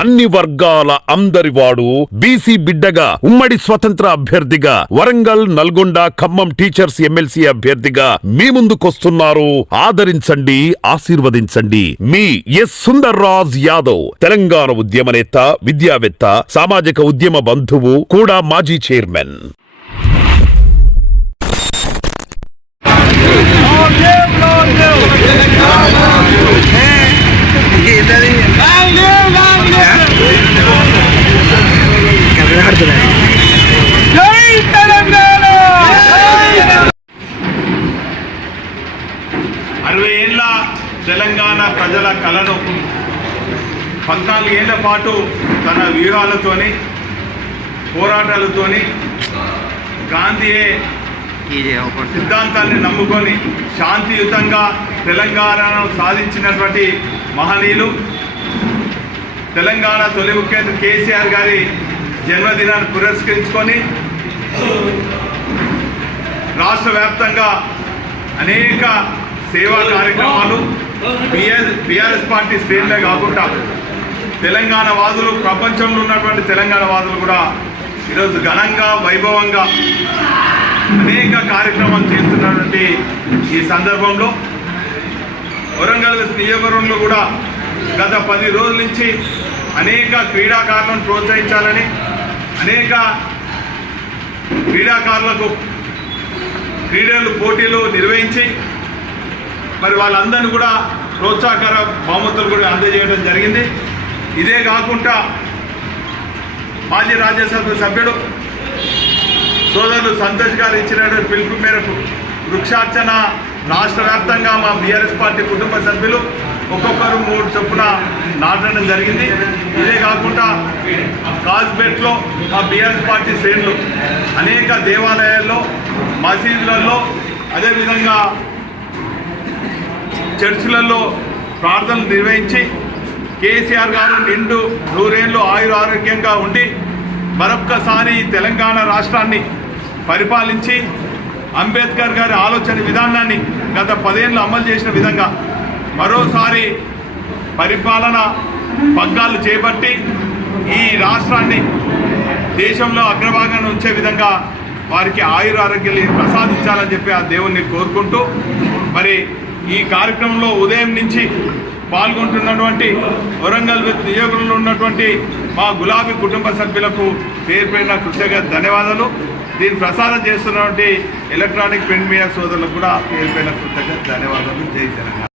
అన్ని వర్గాల అందరివాడు బీసీ బిడ్డగా ఉమ్మడి స్వతంత్ర అభ్యర్థిగా వరంగల్ నల్గొండ ఖమ్మం టీచర్స్ ఎమ్మెల్సీ అభ్యర్థిగా మీ ముందుకొస్తున్నారు. ఆదరించండి ఆశీర్వదించండి. మీ ఎస్ సుందర్ రాజ్ యాదవ్ తెలంగాణ ఉద్యమ నేత విద్యావేత్త సామాజిక ఉద్యమ బంధువు కూడా మాజీ చైర్మన్. అరవై ఏళ్ళ తెలంగాణ ప్రజల కళను పద్నాలుగేళ్ళ పాటు తన వ్యూహాలతోని పోరాటాలతోని గాంధీయే సిద్ధాంతాన్ని నమ్ముకొని శాంతియుతంగా తెలంగాణను సాధించినటువంటి మహనీయులు. తెలంగాణ తొలి ముఖ్యమంత్రి కేసీఆర్ గారి జన్మదినాన్ని పురస్కరించుకొని రాష్ట్ర వ్యాప్తంగా అనేక సేవా కార్యక్రమాలు బిఆర్ బీఆర్ఎస్ పార్టీ శ్రేణులే కాకుండా తెలంగాణ వాదులు ప్రపంచంలో ఉన్నటువంటి తెలంగాణ వాదులు కూడా ఈరోజు ఘనంగా వైభవంగా అనేక కార్యక్రమాలు చేస్తున్నటువంటి ఈ సందర్భంలో వరంగల్ నియోజకవర్గంలో కూడా గత పది రోజుల నుంచి అనేక క్రీడాకారులను ప్రోత్సహించాలని అనేక క్రీడాకారులకు క్రీడలు పోటీలు నిర్వహించి మరి వాళ్ళందరినీ కూడా ప్రోత్సాహకర బహుమతులు కూడా అందజేయడం జరిగింది. ఇదే కాకుండా మాజీ రాజ్యసభ సభ్యుడు సోదరులు సంతోష్ గారు ఇచ్చినటువంటి పిలుపు మేరకు వృక్షార్చన రాష్ట్ర వ్యాప్తంగా మా బీఆర్ఎస్ పార్టీ కుటుంబ సభ్యులు ఒక్కొక్కరు మూడు చొప్పున నాటడం జరిగింది. ఇదే కాకుండా కాజ్బేట్లో మా బీఆర్ఎస్ పార్టీ శ్రేణులు అనేక దేవాలయాల్లో మసీదులలో అదేవిధంగా చర్చిలలో ప్రార్థనలు నిర్వహించి కేసీఆర్ గారు నిండు నూరేళ్ళు ఆయుర ఆరోగ్యంగా ఉండి మరొక్కసారి తెలంగాణ రాష్ట్రాన్ని పరిపాలించి అంబేద్కర్ గారి ఆలోచన విధానాన్ని గత పదేళ్ళు అమలు చేసిన విధంగా మరోసారి పరిపాలన పగ్గాలు చేపట్టి ఈ రాష్ట్రాన్ని దేశంలో అగ్రభాగాన్ని ఉంచే విధంగా వారికి ఆయుర ఆరోగ్యాలు ప్రసాదించాలని చెప్పి ఆ దేవుణ్ణి కోరుకుంటూ మరి ఈ కార్యక్రమంలో ఉదయం నుంచి పాల్గొంటున్నటువంటి వరంగల్ నియోజకవర్గంలో ఉన్నటువంటి మా గులాబీ కుటుంబ సభ్యులకు పేరు పేరున కృతజ్ఞత ధన్యవాదాలు. దీన్ని ప్రసారం చేస్తున్నటువంటి ఎలక్ట్రానిక్ ప్రింట్ మీడియా సోదరులకు కూడా పేరు పేరున కృతజ్ఞత ధన్యవాదాలు. జై తెలంగాణ